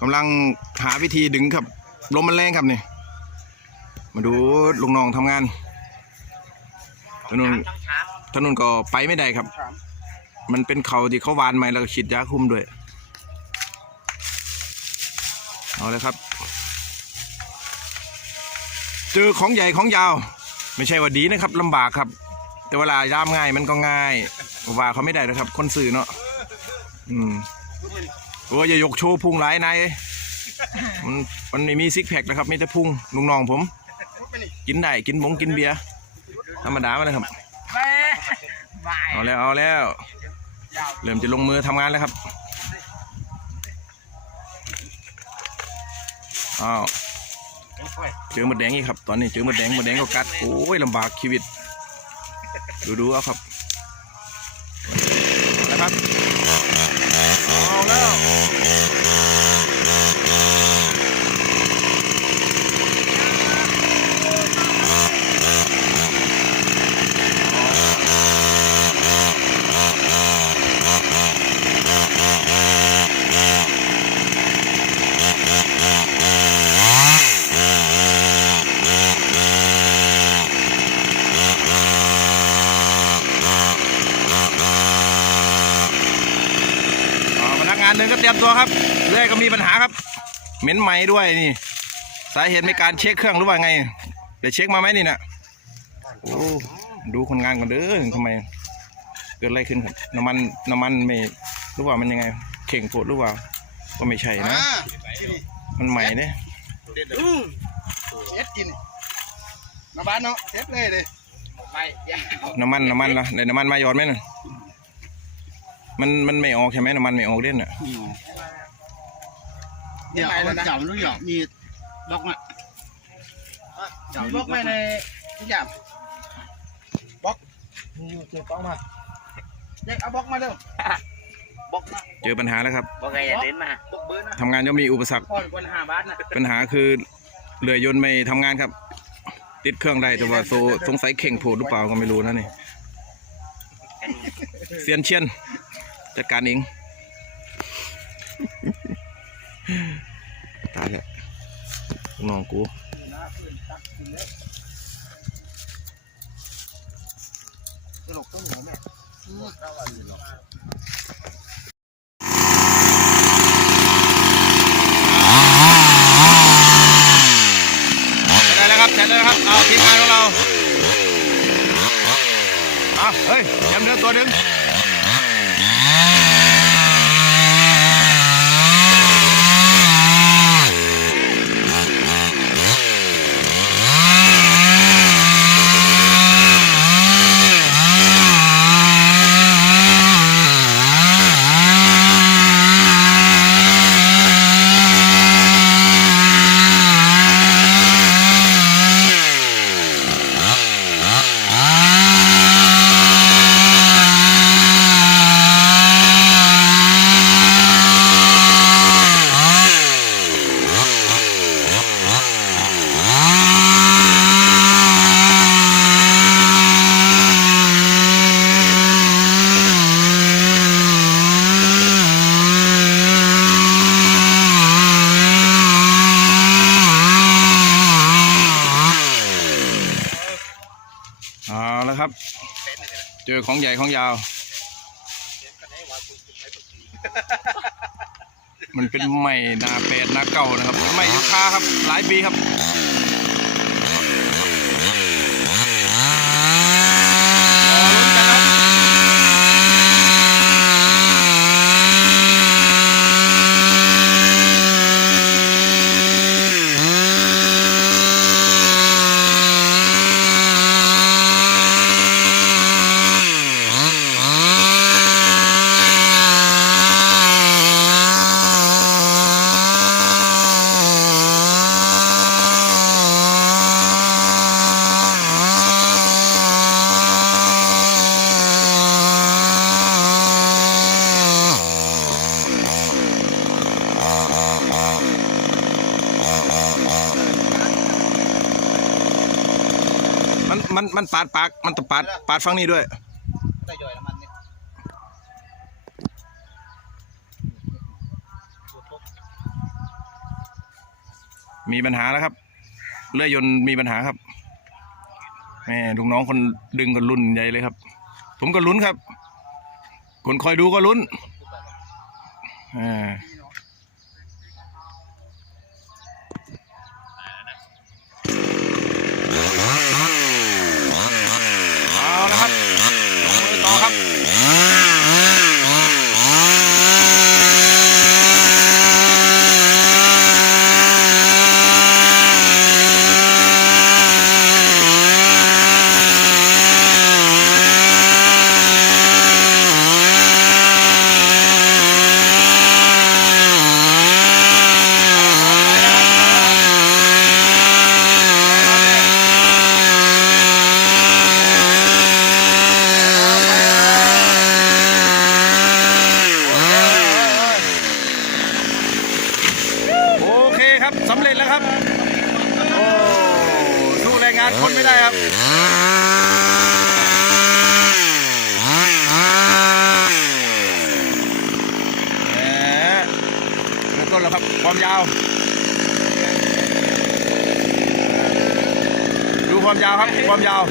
กำลังหาวิธีดึงครับลมมันแรงครับนี่มาดูลุงน้องทำงาน ถนนถนนก็ไปไม่ได้ครับ มันเป็นเขาที่เขาวานใหม่แล้วก็ฉีดยาคุมด้วย เอาเลยครับ เจอของใหญ่ของยาว ไม่ใช่ว่าดีนะครับลำบากครับ แต่เวลาย่ามง่ายมันก็ง่ายว่าเขาไม่ได้นะครับ คนสื่อเนาะอืม โอ้ยอย่ายกโชว์พุงหลายนายมันมันไม่มีซิกแพคนะครับมีแต่พุงลุงน้องผม กินได้กินบงกินเบียร์ธรรมดามาเลยครับเอาแล้วเอาแล้ว เริ่มจะลงมือทำงานแล้วครับอ้าวเจอหมดแดงอีกครับ ตอนนี้เจอหมดแดงหมดแดงก็กัดโอ้ยลำบากชีวิต ดูดูเอาครับเอาแล้วครับเอาแล้วเอาพนักงานหนึ่งก็เตรียมตัวครับเรื่อยก็มีปัญหาครับ เหม็นไหมด้วยนี่ สาเหตุไม่การเช็คเครื่องหรือว่าไงเดี๋ยวเช็คมาไหมนี่นะโอ้ดูคนงานก่อนเด้อทำไม เกิดอะไรขึ้นครับน้ำมันน้ำมันไม่รู้ว่ามันยังไงเข่งโผดหรือว่า ก็ไม่ใช่นะ มันใหม่เนี่ยเซ็ตกินมาบ้านเนาะเซ็ตเลยเลยไปยาน้ำมันน้ำมันละไหนน้ำมันมาหยอดไหมน่ะ มันมันไม่ออกใช่ไหมน้ำมันไม่ออกเด่นอะเดี๋ยวเอาจับลูกหยอกมีบล็อกอะมีบล็อกไหมในทุกอย่างบล็อกมีอยู่เจ็บบล็อกมาเด็กเอาบล็อกมาเร็วบล็อกมาเจอปัญหาแล้วครับบอกไงอย่าเดินมาบล็อกเบอร์นะทำงานย่อมมีอุปสรรคพ่อเป็นคนหาบ้านนะปัญหาคือเรือยนต์ไม่ทำงานครับ ติดเครื่องได้แต่ว่าโซสงสัยเข่งโผดหรือเปล่าก็ไม่รู้นะนี่เซียนเชียน จัดการเองตายแล้วน้องกูตลกตัวหนูแม่ได้แล้วครับใช้ได้แล้วครับ เอาทีมงานของเรา เอาเฮ้ยยำเนื้อตัวหนึ่ง Música ครับ เจอของใหญ่ของยาว มันเป็นใหม่นาแปดนาเก่านะครับใหม่ราคาครับ หลายปีครับ รอลุ้นกันครับ มันมันมันปาดปากมันตะปาดปาดฝั่งนี้ด้วยได้ย่อยน้ำมันเนี่ยมีปัญหาแล้วครับ เลื่อยยนต์มีปัญหาครับแม่ลูกน้องคนดึงก็ลุ้นใหญ่เลยครับ ผมก็ลุ้นครับ คนคอยดูก็ลุ้นอ่าเอาละครับลงมือต่อครับ โอเคครับ สำเร็จแล้วครับ โอ้สู้แรงงานคนไม่ได้ครับแหมเริ่มต้นแล้วครับความยาว ดูความยาวครับ ความยาว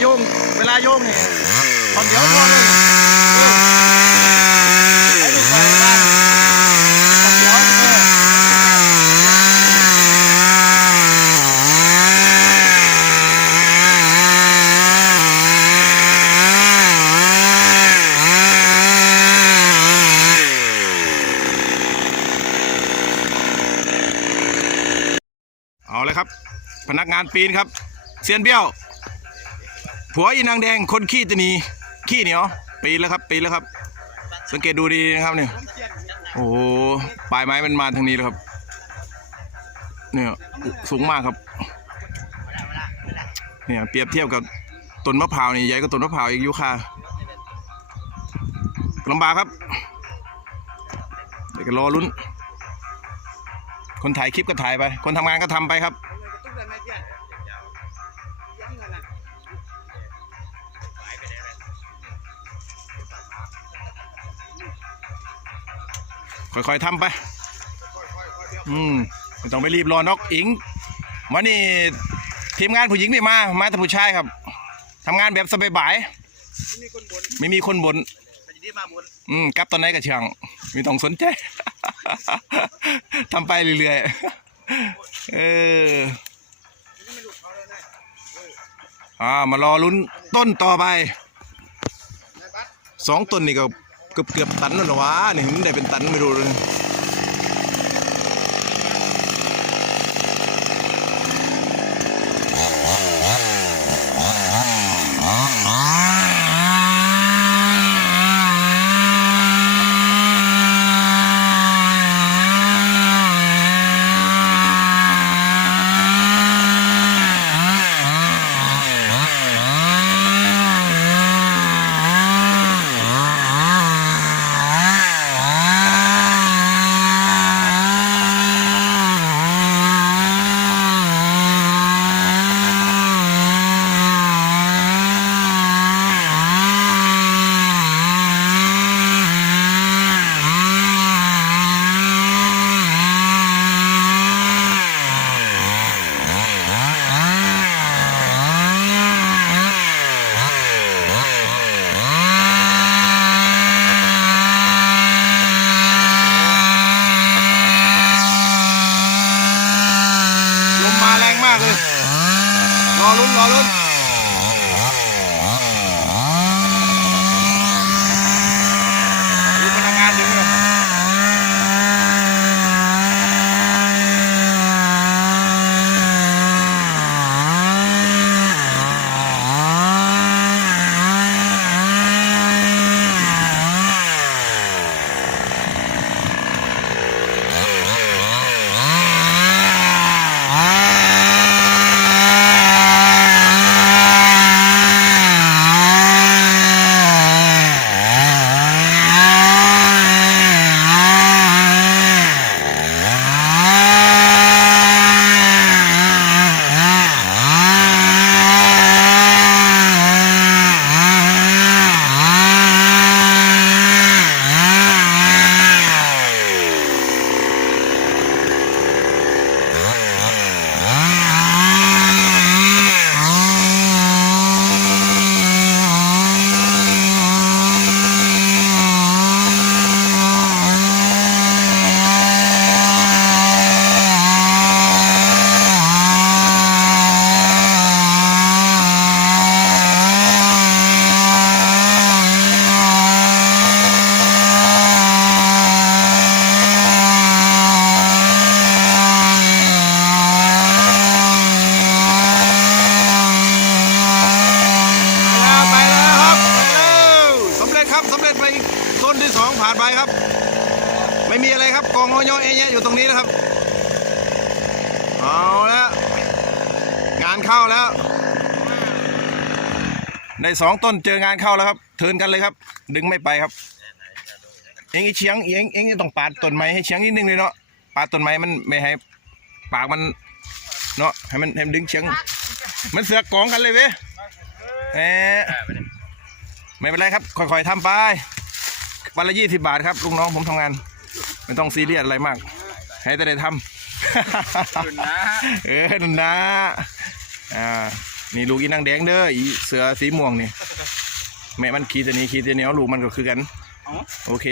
โยงเวลาโยงเนี่ยตอนเดียวพอเลยเออให้ลูกไปบ้านตอนเดี๋ยวเออเอาเลยครับ พนักงานปีนครับ เซียนเบี้ยว ผัวอีนางแดงคนขี้ตะนีขี้เหนียวปีแล้วครับปีแล้วครับ สังเกตดูดีนะครับเนี่ยโอ้โหปลายไม้มันมาทางนี้แล้วครับ เนี่ยสูงมากครับ เนี่ยเปรียบเทียบกับต้นมะพร้าวนี่ใหญ่กว่าต้นมะพร้าวอีกยุคาลำบากครับเดี๋ยวก็รอลุ้น คนถ่ายคลิปก็ถ่ายไป คนทำงานก็ทำไปครับ ค่อยๆทำไป อืมไม่ต้องไปรีบร้อนนอกอิงวันนี้ทีมงานผู้หญิงไม่มา มาแต่ผู้ชายครับทำงานแบบสบายมีคนบนๆไม่มีคนบน่นมันจะได้มาบนอืมกลับตอนไหนก็ช่างไม่ต้องสนใจทำไปเรื่อยๆเอออ่ามารอลุ้นต้นต่อไปนายบัสสองต้นนี่ก็ เกือบเกือบตันแล้วเหรอวะนี่มันได้เป็นตันไม่รู้เลย ลมมาแรงมากเลย รอลุ้นรอลุ้นดูพนักงานดึงเลยายครับ ไม่มีอะไรครับกองอยเอเนี้ยอยู่ตรงนี้นะครับ เอาแล้วงานเข้าแล้วได้สองต้นเจองานเข้าแล้วครับ เทิร์นกันเลยครับ ดึงไม่ไปครับ เองไอ้เชียง เองเองต้องปาดต้นไม้ให้เชียงนิดนึงเลยเนาะ ปาดต้นไม้มันไม่ให้ปากมันเนาะ ให้มันให้มันดึงเชียง มันเสือกกองกันเลยเว้ยแหมไม่เป็นไรครับ ค่อยๆทำไป วันละยี่สิบาทครับลูกน้องผมทำงาน ไม่ต้องซีเรียสอะไรมาก ให้แต่ได้ทำคุณนะเออนั่นนะ อ่านี่ลูกอีนางแดงเด้ออีเสือสีม่วงนี่ แม่มันขี่ตัวนี้ขี่ตัวเหนียวลูกมันก็คือกัน โอเค